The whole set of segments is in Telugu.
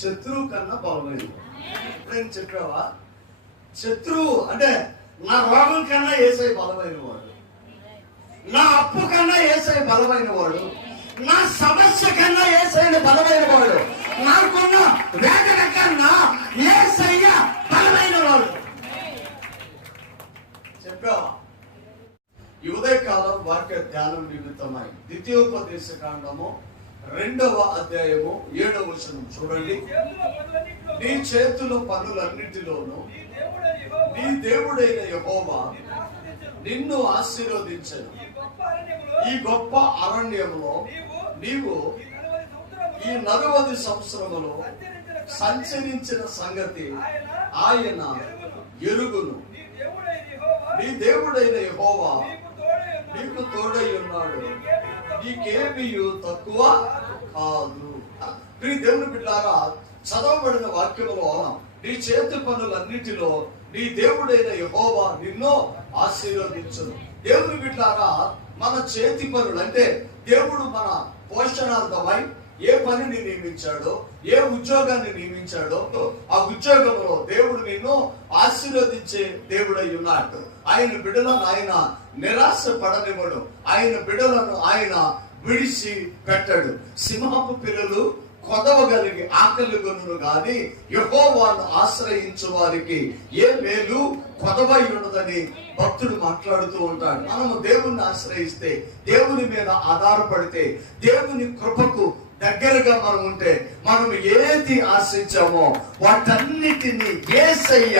శత్రువు కన్నా బలమైనది ఎప్పుడైనా చెప్పావా? శత్రువు అంటే నా రోగం కన్నా ఏసై బలమైన వాడు నా అప్పు కన్నా ఏసై బలమైన వాడు నా సమస్య కన్నా ఏసైన బలమైన వాడు నాకున్న వేదన కన్నా ఏసయ్య బలమైన వాడు చెప్పావా? యువదయ కాలం వాక్య ధ్యానం నిమిత్తమై ద్వితీయోపదేశ కాండము రెండవ అధ్యాయము ఏడవ వచనం చూడండి. నీ చేతుల పనులన్నిటిలోనూ నీ దేవుడైన యహోవా నిన్ను ఆశీర్వదించను. ఈ గొప్ప అరణ్యంలో నీవు ఈ నలవది సంవత్సరములో సంచరించిన సంగతి ఆయన ఎరుగును. నీ దేవుడైన యహోవా నీకు తోడై ఉన్నాడు. నీకేమీ తక్కువ కాదు. ప్రియ దేవుని బిడ్డారా చదవబడిన వాక్యంలో నీ చేతి పనులన్నిటిలో నీ దేవుడైన యహోవా నిన్ను ఆశీర్వదించను. దేవుని బిడ్డారా మన చేతి పనులు అంటే దేవుడు మన పోషణార్థమై ఏ పనిని నియమించాడో ఏ ఉద్యోగాన్ని నియమించాడో ఆ ఉద్యోగంలో దేవుడు నిన్ను ఆశీర్వదించే దేవుడై ఉన్నాడు. ఆయన బిడ్డల ఆయన నిరాశ పడనివ్వడు ఆయన బిడలను ఆయన విడిచి పెట్టాడు. సింహపు పిల్లలు కొదవగలిగి ఆకలి గొనును గాని యహోవాను ఆశ్రయించు వారికి ఏ మేలు కొదవై ఉండదని భక్తుడు మాట్లాడుతూ ఉంటాడు. మనము దేవుణ్ణి ఆశ్రయిస్తే దేవుని మీద ఆధారపడితే దేవుని కృపకు దగ్గరగా మనం ఉంటే మనం ఏది ఆశించామో వాటన్నిటిని ఏసయ్య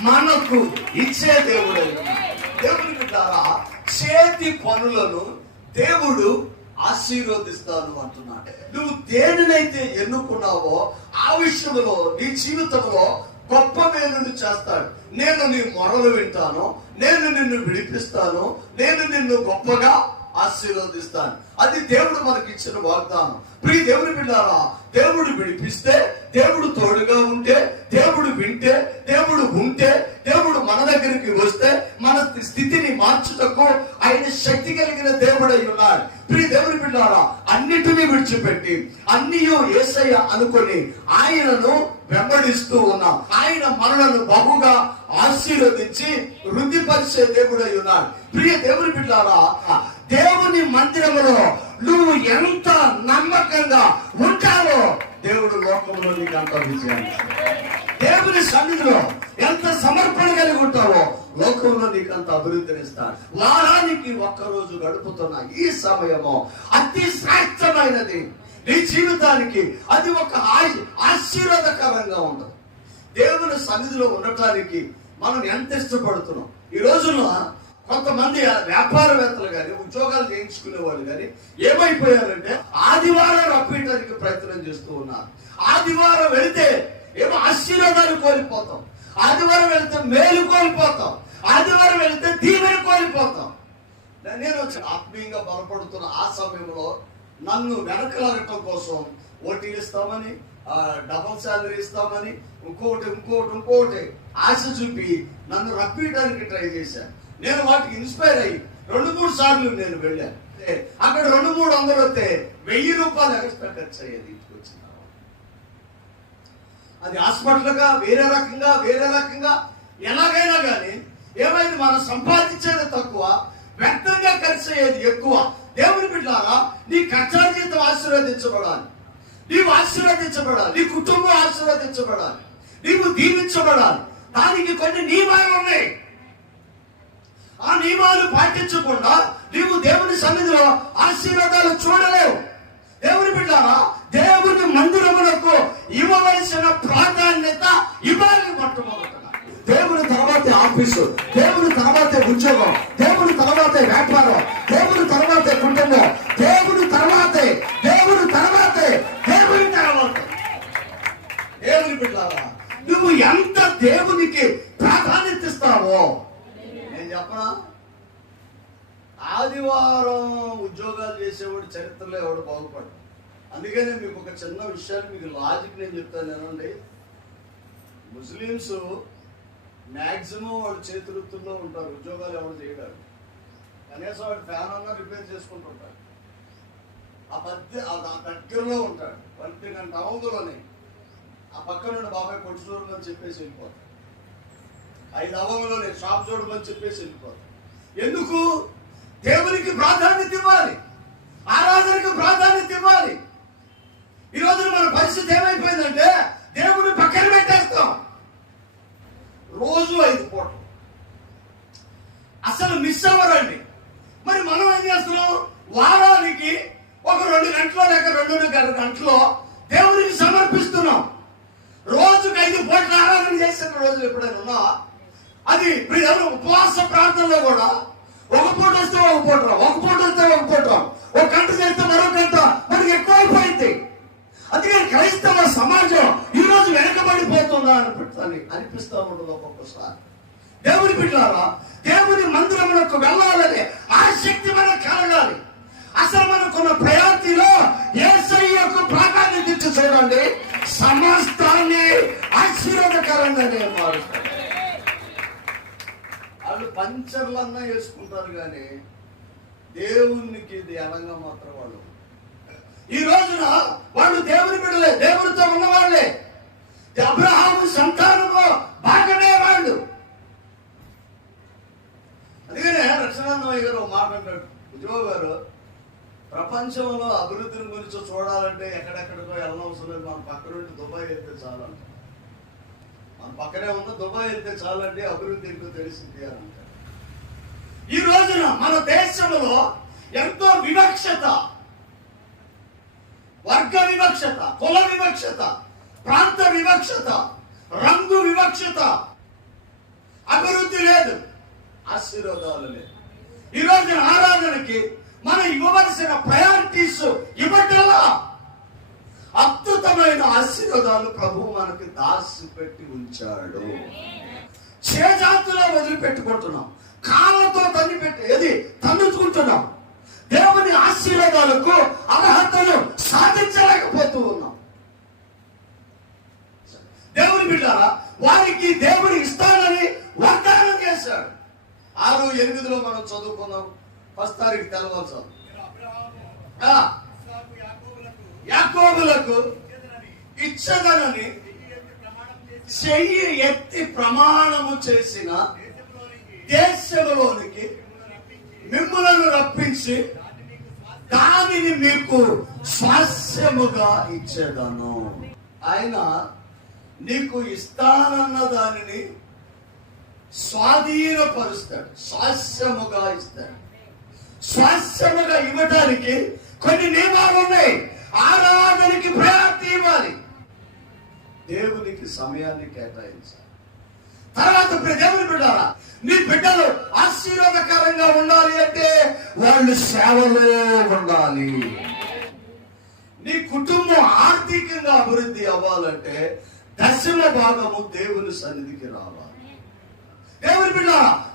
మనకు ఇచ్చే దేవుడు దేవుని బిడ్డారా చేతి పనులను దేవుడు ఆశీర్వదిస్తాను అంటున్నాడు. నువ్వు దేనినైతే ఎన్నుకున్నావో ఆ విషయంలో నీ జీవితంలో గొప్ప మేలును చేస్తాడు. నేను నీ మొరలు వింటాను నేను నిన్ను విడిపిస్తాను నేను నిన్ను గొప్పగా ఆశీర్వదిస్తాను. అది దేవుడు మనకి ఇచ్చిన వాగ్దానం. ప్రియ దేవుడు బిడ్డారా దేవుడు విడిపిస్తే దేవుడు తోడుగా ఉంటే దేవుడు వింటే దేవుడు ఉంటే దేవుడు మన దగ్గరికి వస్తే మన స్థితిని మార్చుటకు ఆయన శక్తి కలిగిన దేవుడై ఉన్నాడు ప్రియ దేవుని బిడ్డారా అన్నిటినీ విడిచిపెట్టి అన్ని ఏసయ్య అనుకొని ఆయనను వెంబడిస్తూ ఉన్నాం. ఆయన మనలను బహుగా ఆశీర్వదించి వృద్ధిపరిచే దేవుడై ఉన్నాడు ప్రియ దేవుని బిడ్డారా దేవుని మందిరములో నువ్వు ఎంత నమ్మకంగా ఉంటావో దేవుడు లోకంలో నీకు అంత విజయం దేవుని సన్నిధిలో ఎంత సమర్పణ కలిగి ఉంటావో లోకంలో నీకు అంత అభివృద్ధినిస్తాడు వారానికి ఒక్కరోజు గడుపుతున్న ఈ సమయము అతి శ్రేష్టమైనది నీ జీవితానికి అది ఒక ఆశీర్వాదకరంగా ఉండదు దేవుని సన్నిధిలో ఉండటానికి మనం ఎంత ఇష్టపడుతున్నాం? ఈ రోజున కొంతమంది వ్యాపారవేత్తలు కానీ ఉద్యోగాలు చేయించుకునే వాళ్ళు కానీ ఏమైపోయారంటే ఆదివారం రప్పించడానికి ప్రయత్నం చేస్తూ ఉన్నారు. ఆదివారం వెళితే ఏమో ఆశీర్వాదాలు కోల్పోతాం. ఆదివారం వెళితే మేలు కోల్పోతాం. ఆదివారం వెళితే దీవెన కోల్పోతాం. నేను వచ్చి ఆత్మీయంగా బలపడుతున్న ఆ సమయంలో నన్ను వెనకలగటం కోసం ఓటీ ఇస్తామని డబల్ డబుల్ శాలరీ ఇస్తామని ఇంకోటి ఇంకోటి ఇంకోటి ఆశ చూపి నన్ను రప్పించడానికి ట్రై చేశాను నేను వాటికి ఇన్స్పైర్ అయ్యి రెండు మూడు సార్లు నేను వెళ్ళాను. ఏ, అక్కడ రెండు మూడు వందలు వస్తే వెయ్యి రూపాయలు ఎక్స్ట్రా ఖర్చు అయ్యేది. అది హాస్పిటల్గా వేరే రకంగా వేరే రకంగా ఎలాగైనా కానీ ఏమైంది? మనం సంపాదించేది తక్కువ వ్యక్తంగా ఖర్చు అయ్యేది ఎక్కువ. దేవుని బిడ్డారా నీ ఖర్చా జీతం ఆశీర్వదించబడాలి. నీవు ఆశీర్వదించబడాలి. నీ కుటుంబం ఆశీర్వదించబడాలి. నీవు దీవించబడాలి. దానికి కొన్ని నియమాలు ఉన్నాయి. ఆ నియమాలు పాటించకుండా నీవు దేవుని సన్నిధిలో ఆశీర్వాదాలు చూడలేవు. దేవుని బిడ్డారా దేవుని మందిరమునకు ఇవ్వవలసిన ప్రాధాన్యత ఇవ్వాలి మొట్టమొదట. దేవుని తర్వాతే ఆఫీసు దేవుని తర్వాతే ఉద్యోగం దేవుని తర్వాతే వ్యాపారం దేవుని తర్వాతే కుటుంబం దేవుని తర్వాతే దేవుని తర్వాతే దేవుని తర్వాతే. దేవుని బిడ్డారా నువ్వు ఎంత దేవునికి ప్రాధాన్యత ఇస్తావో? నేను చెప్పనా? ఆదివారం ఉద్యోగాలు చేసేవాడు చరిత్రలో ఎవడు బాగుపడు అందుకనే మీకు ఒక చిన్న విషయాన్ని మీకు లాజిక్ నేను చెప్తాను ఏనండి ముస్లిమ్స్ మ్యాక్సిమం వాళ్ళు చేతివృత్తుల్లో ఉంటారు. ఉద్యోగాలు ఎవరు చేయడారు కనీసం వాడు ఫ్యాన్ అన్నా రిపేర్ చేసుకుంటుంటాడు. ఆ మధ్య ఆ దగ్గరలో ఉంటాడు. వంటి గంట అవధులని ఆ పక్కన నుండి బాబాయ్ కొట్టు చూడమని చెప్పేసి వెళ్ళిపోతాడు. ఐదు అవధులని షాప్ చూడమని చెప్పేసి వెళ్ళిపోతాం ఎందుకు? దేవునికి ప్రాధాన్యత ఇవ్వాలి. ఆరాధనకు ప్రాధాన్యత ఇవ్వాలి. ఈ రోజున మన పరిస్థితి ఏమైపోయిందంటే దేవుని పక్కన పెట్టేస్తాం. రోజు ఐదు పూటలు. అసలు మిస్ అవ్వరండి. మరి మనం ఏం చేస్తున్నాం? వారానికి ఒక రెండు గంటలో లేక రెండున్నర గంటలో దేవునికి సమర్పిస్తున్నాం. రోజుకి ఐదు పూటలు ఆరాధన చేసిన రోజులు ఎప్పుడైనా ఉన్నా అది ఇప్పుడు ఎవరు ఉపవాస ప్రార్థనలో కూడా ఒక పూట వస్తే ఒక పూట ఒక పూట వస్తే ఒక పూట ఒక గంట చేస్తే మరో గంట. మనకి ఎక్కువైపోయింది. అందుకని క్రైస్తవ సమాజం ఈ రోజు వెనకబడిపోతుందా అనిపిస్తుంది అనిపిస్తూ ఉండదు ఒక్కొక్కసారి. దేవుని బిడ్డారా దేవుని మందిరమునకు వెళ్ళాలని ఆసక్తి మనకు కలగాలి. అసలు మనకున్న ప్రయాతిలో ఏసయ్యకు ప్రాధాన్యత ఇచ్చి చూడండి సమస్తాన్ని నేను మారుతారు వాళ్ళు పంచర్లన్నా వేసుకుంటారు కానీ దేవునికి ధ్యానంగా మాత్రం వాళ్ళు. ఈ రోజున వాళ్ళు దేవుని బిడ్డలే దేవునితో ఉన్నవాళ్ళే అబ్రహాము సంతానంలో భాగమే వాళ్ళు. అందుకనే రక్షణాన్నయ్య గారు ఒక మాట అంటాడు. ఉద్యోగ గారు ప్రపంచంలో అభివృద్ధిని గురించి చూడాలంటే ఎక్కడెక్కడికో వెళ్ళనవసరం లేదు. మన పక్క నుండి దుబాయ్ వెళ్తే చాలు అంటారు మన పక్కనే ఉన్న దుబాయ్ వెళ్తే చాలండి అభివృద్ధి ఏంటో తెలిసింది అని అంటారు ఈ రోజున మన దేశంలో ఎంతో వివక్షత వర్గ వివక్షత కుల వివక్షత ప్రాంత వివక్షత రంగు వివక్షత. అభివృద్ధి లేదు ఆశీర్వాదాలు లేదు ఈ రోజు ఆరాధనకి మనం ఇవ్వవలసిన ప్రయారిటీస్ ఇవ్వటంలా? అద్భుతమైన ఆశీర్వాదాలు ప్రభు మనకి దాసి పెట్టి ఉంచాడు. చేజాతులో వదిలిపెట్టుకుంటున్నాం. కాళ్ళతో తన్ని పెట్టి ఏది? తన్నుచుకుంటున్నాం. దేవుని ఆశీర్వాదాలకు అర్హతను సాధించలేకపోతూ ఉన్నాం దేవుని వారికి దేవుడు ఇస్తానని వాగ్దానం చేశాడు. ఆరు ఎనిమిదిలో మనం చదువుకున్నాం ఫస్ట్ తారీఖు తెలవచ్చు యాకోబులకు ఇచ్చదనని చెయ్యి ఎత్తి ప్రమాణము చేసిన దేశంలోనికి మిమ్మలను రప్పించి దానిని మీకు స్వాస్యముగా ఇచ్చేదను. ఆయన నీకు ఇస్తానన్న దానిని స్వాధీనపరుస్తాడు స్వాస్యముగా ఇస్తాడు. స్వాస్యముగా ఇవ్వటానికి కొన్ని నియమాలు ఉన్నాయి. ఆరాధనకి ప్రయారిటీ ఇవ్వాలి. దేవునికి సమయాన్ని కేటాయించాలి. తర్వాత ఇప్పుడు దేవుని బిడ్డారా నీ బిడ్డలు ఆశీర్వాదకరంగా ఉండాలి అంటే వాళ్ళు సేవలో ఉండాలి. నీ కుటుంబం ఆర్థికంగా అభివృద్ధి అవ్వాలంటే దశమ భాగము దేవుని సన్నిధికి రావాలి. దేవుని బిడ్డ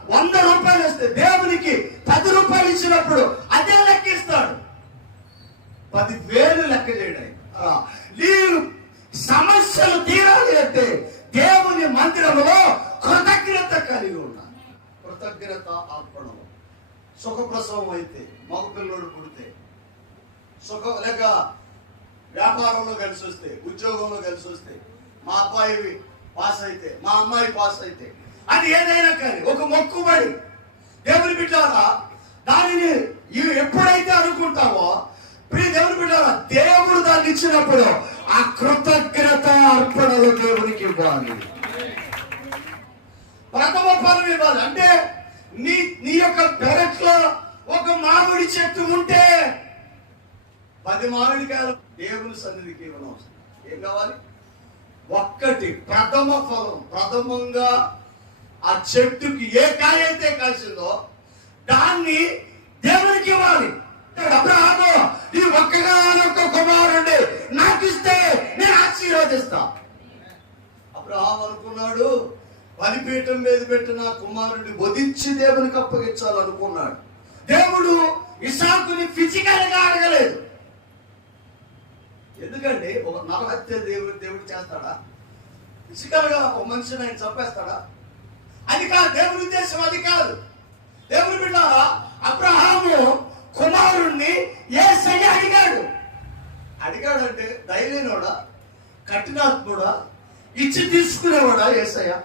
వంద రూపాయలు ఇస్తే దేవునికి పది రూపాయలు ఇచ్చినప్పుడు అదే లెక్కిస్తాడు పది వేలు లెక్క చేయడం ఆ, సమస్యలు తీరాలి అంటే దేవుని మందిరంలో కృతజ్ఞత కలిగి ఉండాలి. కృతజ్ఞత అర్పణం సుఖప్రసవం అయితే మగపిల్లడు పుడితే సుఖ లేక వ్యాపారంలో కలిసి వస్తే ఉద్యోగంలో కలిసి వస్తే మా అబ్బాయి పాస్ అయితే మా అమ్మాయి పాస్ అయితే. అది ఏదైనా కానీ ఒక మొక్కుబడి. దేవుని బిడ్డారా దానిని ఎప్పుడైతే అనుకుంటావో ప్రియ దేవుని బిడ్డారా దేవుడు దాన్ని ఇచ్చినప్పుడు ఆ కృతజ్ఞత అర్పణలు దేవునికి ఇవ్వాలి. ప్రథమ ఫలం ఇవ్వాలి. అంటే నీ నీ యొక్క పెరట్లో ఒక మామిడి చెట్టు ఉంటే పది మామిడికాయలు దేవుని సన్నిధికి ఇవ్వడం అవసరం ఏం కావాలి? ఒక్కటి ప్రథమ ఫలం ప్రథమంగా ఆ చెట్టుకి ఏ కాయ అయితే కాసిందో దాన్ని దేవునికి ఇవ్వాలి. అబ్రహాము ఈ ఒక్కగానొక్క కుమారుడి నాకు ఇస్తే నేను ఆశీర్వదిస్తా. అబ్రహాం అనుకున్నాడు బలిపీఠం మీద పెట్టిన కుమారుడిని వధించి దేవునికి అప్పగించాలనుకున్నాడు. దేవుడు ఇసాకుని ఫిజికల్గా అడగలేదు. ఎందుకంటే ఒక నరహత్య దేవుడు దేవుడు చేస్తాడా? ఫిజికల్గా ఒక మనిషిని ఆయన చంపేస్తాడా? అది కాదు దేవుని ఉద్దేశం అది కాదు. దేవుని బిడ్డారా అబ్రహాము కుమారుణ్ణి ఏ అడిగాడు. అడిగాడంటే ధైర్యనోడా కఠినాత్ముడా? ఇచ్చి తీసుకునేవాడా ఏసయ్య?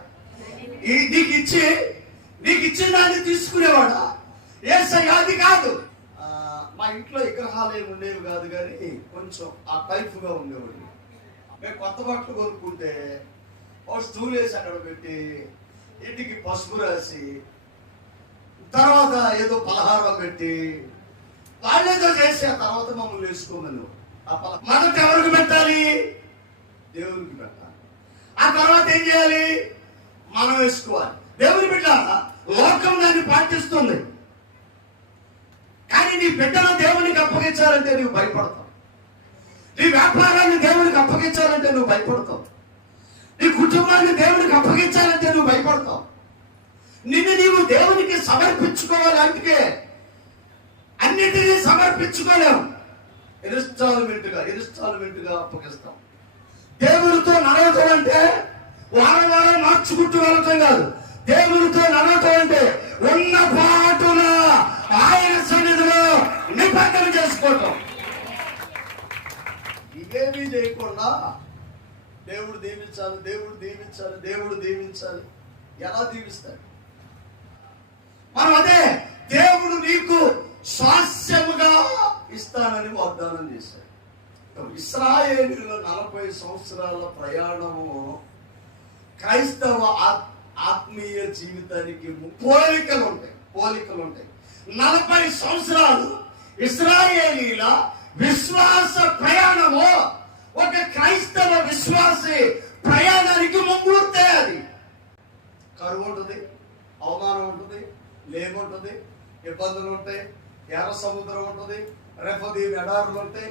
ఈ నీకు ఇచ్చి నీకు ఇచ్చిన దాన్ని తీసుకునేవాడా? ఏసయ్య అది కాదు. మా ఇంట్లో విగ్రహాలు ఏమి ఉండేవి కాదు కానీ కొంచెం ఆ టైప్గా ఉండేవాడు మేము కొత్త బట్టలు కొనుక్కుంటే ఒక స్టూల్ వేసి అక్కడ పెట్టి ఇంటికి పసుపు రాసి తర్వాత ఏదో పలహారం పెట్టి వాళ్ళేదో చేసి ఆ తర్వాత మమ్మల్ని వేసుకోమని ఆ పల మొదట ఎవరికి పెట్టాలి? దేవునికి పెట్టాలి. ఆ తర్వాత ఏం చేయాలి? మనం వేసుకోవాలి. దేవుని బిడ్డ లోకం దాన్ని పాటిస్తుంది. కానీ నీ బిడ్డను దేవునికి అప్పగించాలంటే నువ్వు భయపడతావు. నీ వ్యాపారాన్ని దేవునికి అప్పగించాలంటే నువ్వు భయపడతావు. నీ కుటుంబాన్ని దేవునికి అప్పగించాలంటే నువ్వు భయపడతావు. నిన్ను నీవు దేవునికి సమర్పించుకోవాలంటే అందుకే అన్నిటినీ సమర్పించుకోలేము. ఇన్స్టాల్మెంట్గా ఇన్స్టాల్మెంట్గా అప్పగిస్తాం. దేవుడితో నడవటం అంటే వారం వారం మార్చుకుంటూ వెళ్ళటం కాదు. దేవుడితో నడవటం అంటే ఉన్న పాటున ఆయన సన్నిధిలో నిబంధన చేసుకోవటం. ఇవేమీ చేయకుండా దేవుడు దీవించాలి దేవుడు దీవించాలి దేవుడు దీవించాలి. ఎలా దీవిస్తాడు? మనం అదే దేవుడు నీకు శాస్యముగా ఇస్తానని వాగ్దానం చేశాడు. ఇస్రాయేలీల నలభై సంవత్సరాల ప్రయాణము క్రైస్తవ ఆత్- ఆత్మీయ జీవితానికి పోలికలు ఉంటాయి పోలికలు ఉంటాయి. నలభై సంవత్సరాలు ఇస్రాయేలీల విశ్వాస ప్రయాణము ఒక క్రైస్తవ విశ్వాసి ప్రయాణానికి ముంగుర్తే అది. కరువు ఉంటుంది అవమానం ఉంటుంది లేముంటుంది ఇబ్బందులు ఉంటాయి ఎర్ర సముద్రం ఉంటుంది రెఫది ఎడారులు ఉంటాయి.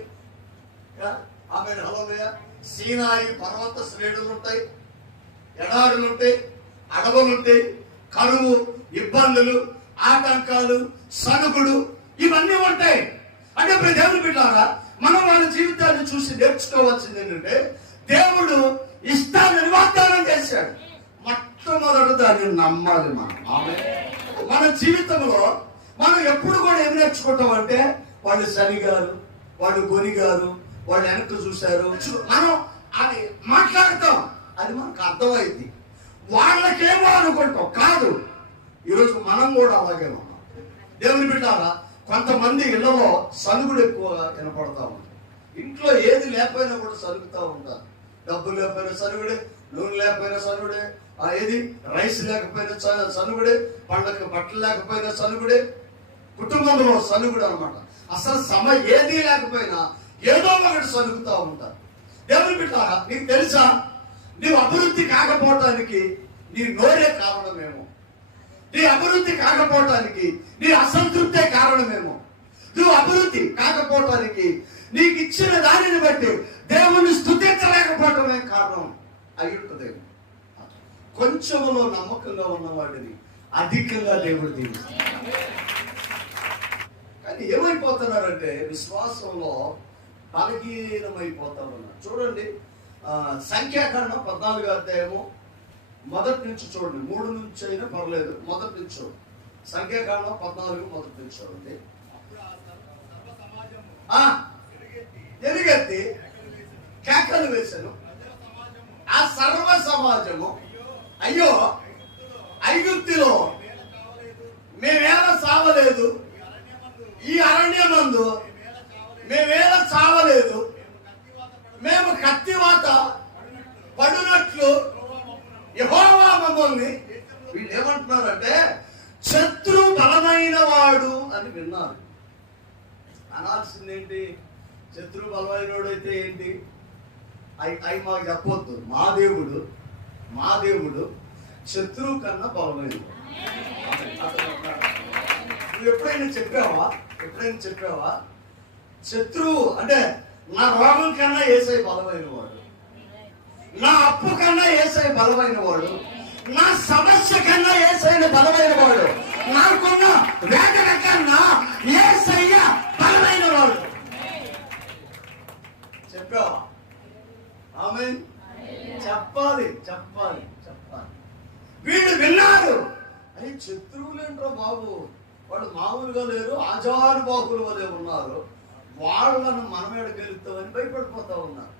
ఆమె హలోయ సీనాయి పర్వత శ్రేణులు ఉంటాయి ఎడారులు ఉంటాయి అడవులు ఉంటాయి కరువు ఇబ్బందులు ఆటంకాలు సనుగుడు ఇవన్నీ ఉంటాయి అంటే ఇప్పుడు దేవుని బిడ్డారా మనం వాళ్ళ జీవితాన్ని చూసి నేర్చుకోవాల్సింది ఏంటంటే దేవుడు ఇష్టాన్ని వాగ్దానం చేశాడు. మొట్టమొదట దాన్ని నమ్మాలి మనం. మన జీవితంలో మనం ఎప్పుడు కూడా ఏం నేర్చుకుంటాం అంటే వాళ్ళు సరిగారు వాళ్ళు గొనిగారు వాళ్ళు వెనక్కి చూశారు. చూ- మనం అది మాట్లాడతాం. అది మనకు అర్థమైంది. వాళ్ళకేమో అనుకుంటాం. కాదు. ఈరోజు మనం కూడా అలాగే ఉన్నాం. దేవుని బిడ్డారా కొంతమంది ఇళ్ళలో సనుగుడు ఎక్కువ వినపడతా ఉంది ఇంట్లో ఏది లేకపోయినా కూడా సరుగుతూ ఉంటారు. డబ్బు లేకపోయినా సరుగుడే నూనె లేకపోయినా సరుగుడే ఆ ఏది? రైస్ లేకపోయినా సనుగుడే పండగ బట్టలు లేకపోయినా సనుగుడే. కుటుంబంలో సనుగుడు అనమాట అసలు సమ ఏది లేకపోయినా ఏదో ఒకటి సనుగుతూ ఉంటారు. దేవుని బిడ్డారా నీకు తెలుసా? నీవు అభివృద్ధి కాకపోవటానికి నీ నోరే కారణమేమో. నీ అభివృద్ధి కాకపోవటానికి నీ అసంతృప్తే కారణమేమో. నువ్వు అభివృద్ధి కాకపోవటానికి నీకు ఇచ్చిన దానిని బట్టి దేవుణ్ణి స్థుతించలేకపోవటమే కారణం అయి ఉంటుంది. కొంచెంలో నమ్మకంగా ఉన్నవాడిని అధికంగా దేవుడు దీవిస్తాడు. కానీ ఏమైపోతున్నారంటే విశ్వాసంలో బలహీనమైపోతా ఉన్నారు. చూడండి సంఖ్యాకరణ పద్నాలుగు అధ్యాయము మొదటి నుంచి చూడండి మూడు నుంచి అయినా పర్లేదు మొదటి నుంచి చూడండి. పద్నాలుగు మొదటి నుంచి చూడండి. ఆ, కేకలు వేశాను. ఆ సర్వ సమాజము అయ్యో ఐగుప్తిలో మేమేళ సావలేదు ఈ అరణ్యమందు మేమేళ చావలేదు. మేము కత్తివాత పడినట్లు యహోవా మమ్మల్ని వీళ్ళు ఏమంటున్నారంటే శత్రు బలమైన వాడు అని విన్నారు. అనాల్సింది ఏంటి శత్రు బలమైనవాడు అయితే ఏంటి? అవి అవి మాకు చెప్పొద్దు. మా దేవుడు మా దేవుడు శత్రువు కన్నా బలమైన నువ్వు ఎప్పుడైనా చెప్పావా? ఎప్పుడైనా చెప్పావా? శత్రువు అంటే నా రోగం కన్నా ఏసై బలమైన వాడు నా అప్పు కన్నా ఏసై బలమైన వాడు నా సమస్య కన్నా ఏసైన బలమైన వాడు నాకున్న వేదన కన్నా ఏసయ్య బలమైన వాడు చెప్పావా? ఆమె చెప్పాలి చెప్పాలి చెప్పాలి. వీళ్ళు విన్నారు అరే శత్రువులేంట్రా బాబు? వాళ్ళు మామూలుగా లేరు ఆజానుబాహుల వలె ఉన్నారు. వాళ్ళను మనమేడ గెలుస్తామని భయపడిపోతా ఉన్నారు.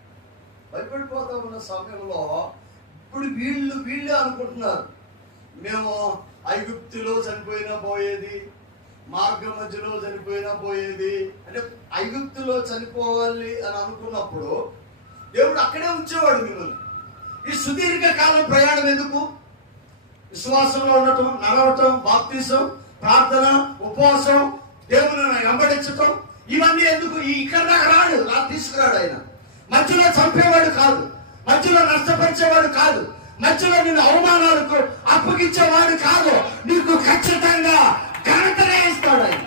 భయపడిపోతా ఉన్న సమయంలో ఇప్పుడు వీళ్ళు వీళ్ళే అనుకుంటున్నారు. మేము ఐగుప్తిలో చనిపోయినా పోయేది మార్గ మధ్యలో చనిపోయినా పోయేది. అంటే ఐగుప్తులో చనిపోవాలి అని అనుకున్నప్పుడు దేవుడు అక్కడే ఉంచేవాడు మిమ్మల్ని. ఈ సుదీర్ఘ కాలం ప్రయాణం ఎందుకు? విశ్వాసంలో ఉండటం నడవటం బాప్తీసం ప్రార్థన ఉపవాసం దేవుని వెంబడించటం ఇవన్నీ ఎందుకు? ఇక్కడ దాకా రాడు నాకు తీసుకురాడు ఆయన. మధ్యలో చంపేవాడు కాదు. మధ్యలో నష్టపరిచేవాడు కాదు. మధ్యలో నిన్ను అవమానాలకు అప్పగించేవాడు కాదు. నీకు ఖచ్చితంగా ఘనతనే ఇస్తాడు ఆయన.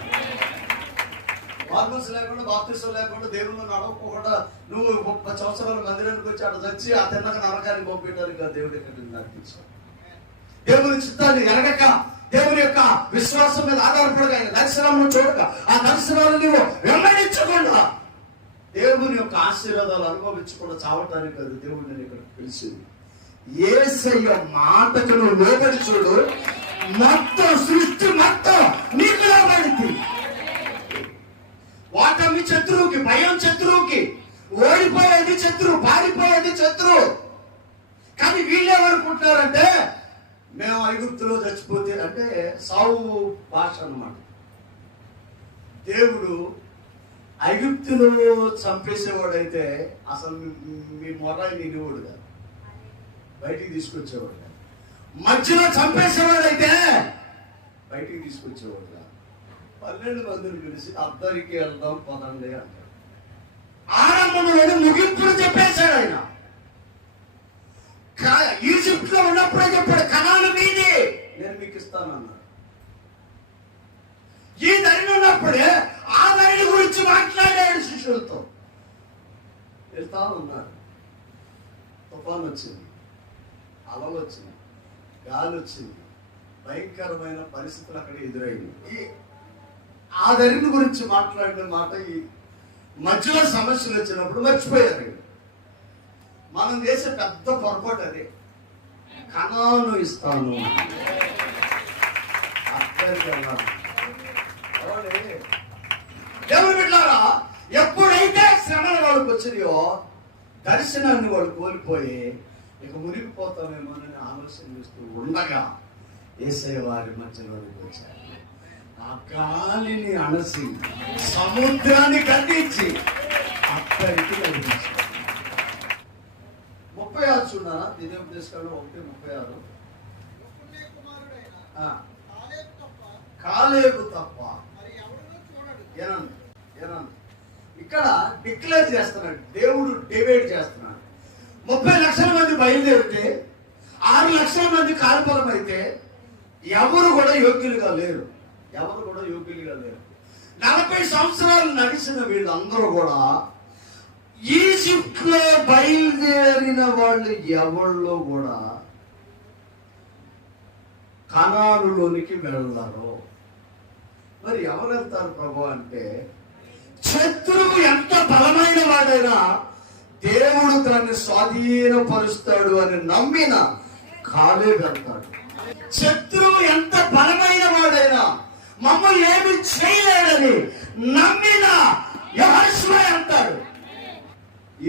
ఫార్మల్స్ లేకుండా బాప్తిసం లేకుండా దేవుళ్ళు నడవకుండా నువ్వు ముప్పై సంవత్సరాల మందిరానికి వచ్చి అటు వచ్చి ఆ తిన్నక నరకానికి పంపించడానికి కాదు దేవుడు ఇక్కడ నడిపించాడు. దేవుని చిత్తాన్ని ఎరగక దేవుని యొక్క విశ్వాసం మీద ఆధారపడగా దర్శనం చూడక ఆ దర్శనాలు నువ్వు వెంబడించకుండా దేవుని యొక్క ఆశీర్వాదాలు అనుభవించకుండా చావటానికి కాదు దేవుడు నేను ఇక్కడ పిలిచింది. ఏసయ్య మాటకు నువ్వు లోబడి చూడు మొత్తం సృష్టి మొత్తం నీకు లోబడింది ఓటమి శత్రువుకి భయం శత్రువుకి ఓడిపోయేది శత్రువు పారిపోయేది శత్రువు. కానీ వీళ్ళేమనుకుంటున్నారంటే మేము ఐగుప్తులో చచ్చిపోతే అంటే సావు భాష అన్నమాట. దేవుడు ఐగుప్తును చంపేసేవాడైతే అసలు మీ- మీ మొర కాదు. బయటికి తీసుకొచ్చేవాడు కాదు. మధ్యలో చంపేసేవాడైతే బయటికి తీసుకొచ్చేవాడు కాదు. పన్నెండు మందిని పిలిచి అద్దరికి వెళ్దాం పదండి అంటాడు. ఆరంభంలోనే ముగింపులు చెప్పేశాడు ఆయన. కా- ఈజిప్ట్లో ఉన్నప్పుడే చెప్పాడు కణాలు మీది నేను మీకు ఇస్తాను అన్నాడు ఈ ధరణ ఉన్నప్పుడే మనుషులతో వెళ్తా ఉన్నారు. తుఫాన్ వచ్చింది అలలు వచ్చింది గాలి వచ్చింది భయంకరమైన పరిస్థితులు అక్కడ ఎదురైంది. ఈ ఆ ధరణ గురించి మాట్లాడిన మాట ఈ మధ్యలో సమస్యలు వచ్చినప్పుడు మర్చిపోయారు మనం చేసే పెద్ద పొరపాటు అదే. కణాను ఇస్తాను అక్కడికి వెళ్ళాలి. ఎప్పుడైతే శ్రమలు వాళ్ళకి వచ్చినాయో దర్శనాన్ని వాళ్ళు కోల్పోయి ఇక మునిగిపోతామేమోనని ఆలోచన చేస్తూ ఉండగా ఏసే వారి మధ్యలోనికి వచ్చారు. ఆ గాలిని అణసి సముద్రాన్ని ఖండించి అక్కడికి నడిపించారు. ముప్పై ఆరు చూడాలా దివ్యోపదేశకాలు ఒకటి ముప్పై ఆరు. కాలేబు తప్ప. కాలేబు తప్ప ఇక్కడ డిక్లేర్ చేస్తున్నాడు. దేవుడు డివైడ్ చేస్తున్నాడు. ముప్పై లక్షల మంది బయలుదేరితే ఆరు లక్షల మంది కాల్పలం అయితే ఎవరు కూడా యోగ్యులుగా లేరు. ఎవరు కూడా యోగ్యులుగా లేరు. నలభై సంవత్సరాలు నడిచిన వీళ్ళందరూ కూడా ఈజిప్ట్లో బయలుదేరిన వాళ్ళు ఎవళ్ళు కూడా కణాలులోనికి వెళ్ళరు. మరి ఎవరు వెళ్తారు ప్రభు అంటే శత్రువు ఎంత బలమైన వాడైనా దేవుడు దాన్ని స్వాధీనపరుస్తాడు అని నమ్మిన కాలే వెళ్తాడు శత్రువు ఎంత బలమైన వాడైనా మమ్మల్ని ఏమి చేయలేడని నమ్మిన యహోషువ వెళ్తాడు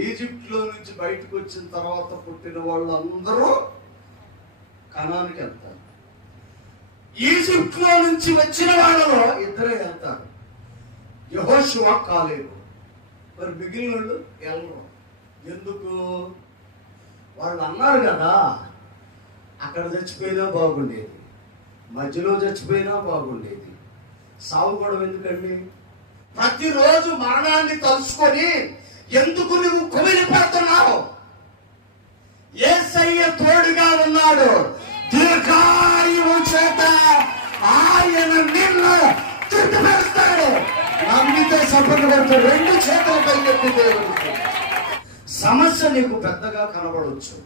ఈజిప్ట్లో నుంచి బయటకు వచ్చిన తర్వాత పుట్టిన వాళ్ళందరూ కణానికి వెళ్తారు. ఈజిప్ట్లో నుంచి వచ్చిన వాళ్ళలో ఇద్దరే వెళ్తారు. యహోశివ కాలేదు మరి మిగిలిన వాళ్ళు వెళ్ళరు ఎందుకు? వాళ్ళు అన్నారు కదా అక్కడ చచ్చిపోయినా బాగుండేది మధ్యలో చచ్చిపోయినా బాగుండేది. సావు కూడా ఎందుకండి? ప్రతిరోజు మరణాన్ని తలుచుకొని ఎందుకు నువ్వు కుమిలిపడుతున్నావు ఏసయ్య తోడుగా ఉన్నాడు. దీర్ఘాయువు చేత ఆయన నిన్ను తృప్తిపరుస్తాడు నమ్మితే సపోర్ట్ పడతాడు రెండు చేతులు పైకెత్తి దేవుడికి సమస్య నీకు పెద్దగా కనబడవచ్చు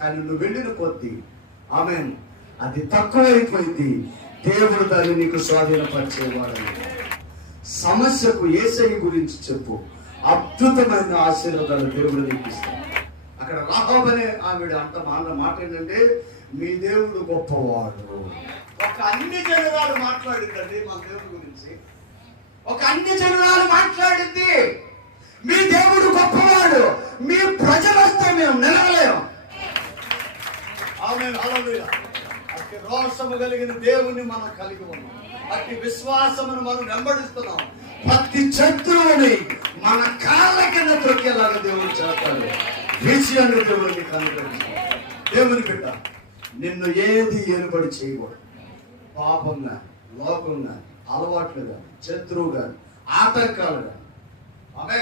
కానీ నువ్వు వెళ్ళిన కొద్దీ ఆమె అది తక్కువైపోయింది. దేవుడు దాన్ని నీకు స్వాధీనపరిచేవాడు సమస్యకు ఏసై గురించి చెప్పు. అద్భుతమైన ఆశీర్వాదాలు దేవుడు నీకు ఇస్తాడు. అక్కడ రాహోబనే ఆవిడ అంట మాట మాట ఏంటంటే మీ దేవుడు గొప్పవాడు. ఒక అన్ని జనరాలు మాట్లాడిందండి మా దేవుడి గురించి. ఒక అన్ని జనురాలు మాట్లాడింది. మీ దేవుడు గొప్పవాడు. మీ ప్రజలు వస్తే మేము నిలవలేము. ఆమె రోషము కలిగిన దేవుని మనం కలిగి ఉన్నాం. అతి విశ్వాసమును మనం వెంబడిస్తున్నాం. ప్రతి శత్రువుని మన కాళ్ళ కింద తొక్కేలాగా దేవుడు చేస్తాడు. విజయాన్ని దేవుడిని కనుగొని. దేవుని బిడ్డ నిన్ను ఏది ఏర్పడి చేయకూడదు. పాపం కానీ లోకం కానీ అలవాట్లు కానీ శత్రువు కానీ ఆటంకాలు కానీ ఆమె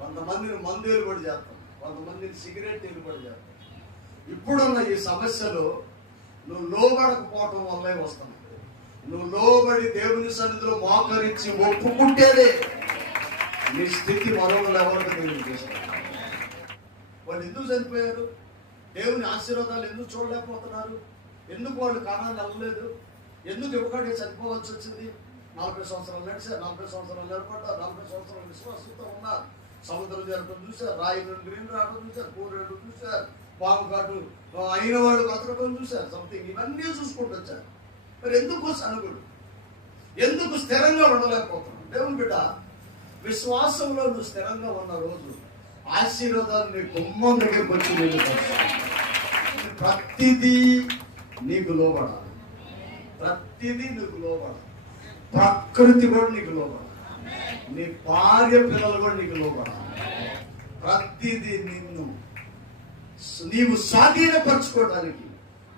కొంతమందిని మందు ఏలుబడి చేస్తాం. కొంతమందిని సిగరెట్ ఏలుబడి చేస్తాం. ఇప్పుడున్న ఈ సమస్యలు నువ్వు లోబడకపోవటం వల్లే వస్తున్నావు నువ్వు లోబడి దేవుని సన్నిధిలో మోకరించి ఒప్పుకుంటేనే నీ స్థితి మరొకరు ఎవరికి తెలియజేస్తారు వాళ్ళు ఎందుకు చనిపోయారు? దేవుని ఆశీర్వాదాలు ఎందుకు చూడలేకపోతున్నారు? ఎందుకు వాళ్ళు కారణాలు అవ్వలేదు ఎందుకు ఇవ్వకడే చనిపోవాల్సి వచ్చింది? నలభై సంవత్సరాలు నడిచారు నలభై సంవత్సరాలు నిలబడ్డారు నలభై సంవత్సరాలు విశ్వాసంతో ఉన్నారు సముద్రం జరగడం చూశారు రాయి గ్రీన్ రావడం చూశారు కూరేడు చూశారు పాము కాటు అయిన వాళ్ళు బతకడం చూశారు సంథింగ్ ఇవన్నీ చూసుకుంటూ వచ్చారు మరి ఎందుకు సనుగుడు? ఎందుకు స్థిరంగా ఉండలేకపోతున్నాడు దేవుని బిడ్డ విశ్వాసంలో నువ్వు స్థిరంగా ఉన్న రోజు ఆశీర్వాదాలు నీ గుమ్మం దగ్గరికి వచ్చి ప్రతిదీ నీకు లోబడాలి. ప్రతిదీ నీకు లోబడాలి. ప్రకృతి కూడా నీకు లోబడాలి నీ భార్య పిల్లలు కూడా నీకు లోబడాలి ప్రతిదీ నిన్ను నీవు స్వాధీనపరచుకోవడానికి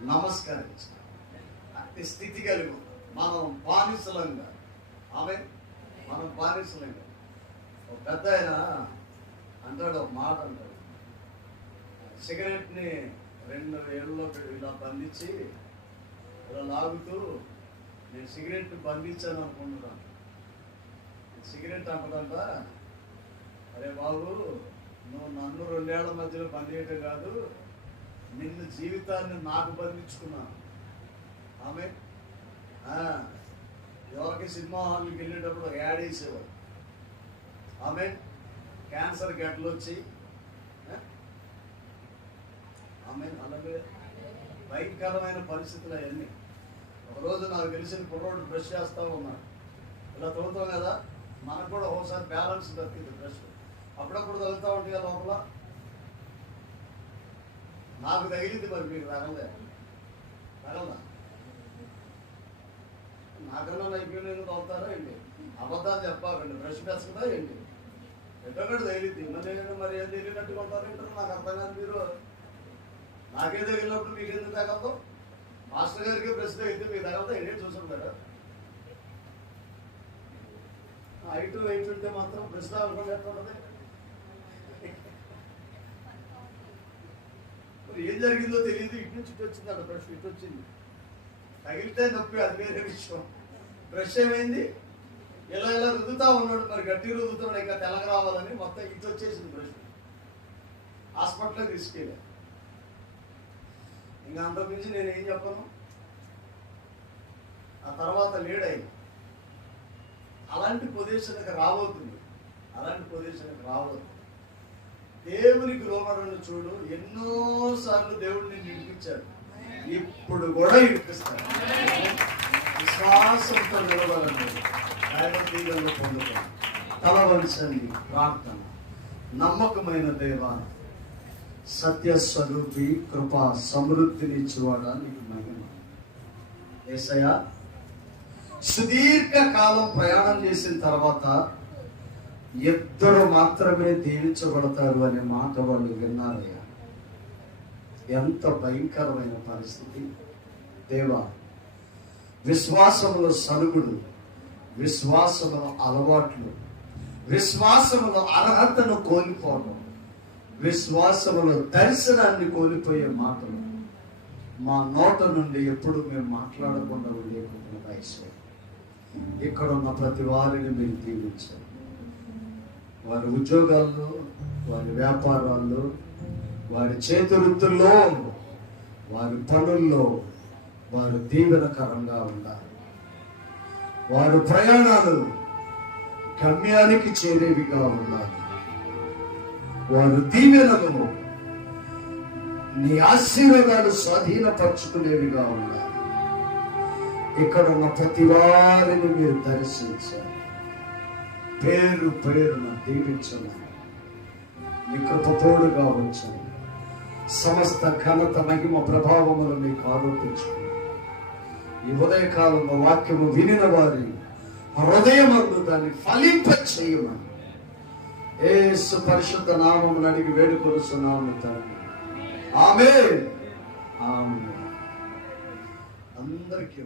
నమస్కరించాలి అట్టి స్థితి కలిగి మనం బానిసలంగా ఆమె మనం బానిసలంగా ఒక పెద్ద ఆయన అంటాడు ఒక మాట అంటాడు. సిగరెట్ని రెండు ఏళ్ళలో ఇలా బంధించి ఇలా లాగుతూ నేను సిగరెట్ బంధించాను అనుకుంటున్నాను సిగరెట్ అంటదంట అరే బాబు నువ్వు నన్ను రెండేళ్ళ మధ్యలో బంధించటం కాదు నిన్ను జీవితాన్ని నాకు బంధించుకున్నాను ఆమె ఎవరికి సినిమా హాల్కి వెళ్ళేటప్పుడు యాడ్ వేసేవారు ఆమె క్యాన్సర్ గడ్డలు వచ్చి ఆమె అలాగే భయంకరమైన పరిస్థితులు అవన్నీ. ఒకరోజు నాకు తెలిసిన కుర్రోడు బ్రష్ చేస్తూ ఉన్నాడు ఇలా తవ్వుతాం కదా మనకు కూడా ఒకసారి బ్యాలెన్స్ దక్కింది బ్రష్. అప్పుడప్పుడు తగులుతూ ఉంటాయి కదా లోపల. నాకు తగిలింది మరి మీకు తగలదే తగలదా? నాకన్నా నైపుణ్యం తవ్వుతారా ఏంటి? అబద్ధాలు చెప్పాలండి. బ్రష్ పెంచుకుందా ఏంటి? ఎక్కడ తగిలింది. మరి మరి ఏం తెలియనట్టుగా ఉంటారేంటారు? నాకు అర్థం కాదు మీరు. నాకే తగిలినప్పుడు మీకు ఎందుకు తగలదు? మాస్టర్ గారికి బ్రష్ తగిలితే మీకు తగలదా ఏంటి చూసుకుంటారా ఐటు వెయిట్ ఉంటే మాత్రం ప్రశ్న తగలకుండా మరి ఏం జరిగిందో తెలియదు. ఇటు నుంచి ఇటు వచ్చింది అక్కడ బ్రష్ ఇటు వచ్చింది. తగిలితే నొప్పి అది వేరే విషయం. బ్రష్ ఏమైంది? ఇలా ఇలా రుద్దుతా ఉన్నాడు. మరి గట్టి రుద్దుతున్నాడు. ఇంకా తెల్లగా రావాలని మొత్తం ఇటు వచ్చేసింది బ్రష్ హాస్పిటల్కి తీసుకెళ్ళారు. ఇంకా అంతకుమించి నేను ఏం చెప్పను? ఆ తర్వాత లేడైంది అలాంటి పొజిషన్కి రాబోతుంది అలాంటి పొజిషన్కి రావద్దు. దేవునికి లోబడని చూడు ఎన్నోసార్లు దేవుడిని నిడిపించాడు ఇప్పుడు కూడా ఇడిపిస్తాడు విశ్వాసంతో నిలబడండి. దైవతీగలు పొందుతాం తల వంచండి ప్రార్థన. నమ్మకమైన సత్య స్వరూపి కృప సమృద్ధిని నీకు మహిమ. ఏసయ సుదీర్ఘ కాలం ప్రయాణం చేసిన తర్వాత ఇద్దరు మాత్రమే దీవించబడతారు అనే మాట వాళ్ళు విన్నారయ్యా. ఎంత భయంకరమైన పరిస్థితి. దేవా విశ్వాసముల సలుగుడు విశ్వాసముల అలవాట్లు విశ్వాసములో అర్హతను కోల్పోవడం విశ్వాసములో దర్శనాన్ని కోల్పోయే మాటలు మా నోట నుండి ఎప్పుడు మేము మాట్లాడకుండా ఉండేకుండా వయసు ఇక్కడ ఉన్న ప్రతి వారిని మీరు దీవించారు వారి ఉద్యోగాల్లో వారి వ్యాపారాల్లో వారి చేతి వృత్తుల్లో వారి పనుల్లో వారు దీవెనకరంగా ఉండాలి. వారి ప్రయాణాలు గమ్యానికి చేరేవిగా ఉండాలి. వారు దీవెనలు నీ ఆశీర్వాదాలు స్వాధీనపరచుకునేవిగా ఉండాలి. ఇక్కడ ఉన్న ప్రతి వారిని మీరు దర్శించాలి. పేరు పేరున దీవించను మీ కృపతోడుగా ఉంచండి. సమస్త ఘనత మహిమ ప్రభావములు మీకు ఆరోపించుకుని ఈ ఉదయకాలంలో వాక్యము వినిన వారి హృదయమందు దాన్ని ఫలింప చేయమని ఏసు పరిశుద్ధ నామం అడిగి వేడుకొలుస్తున్నాము తండ్రి. ఆమె ఆమె అందరికీ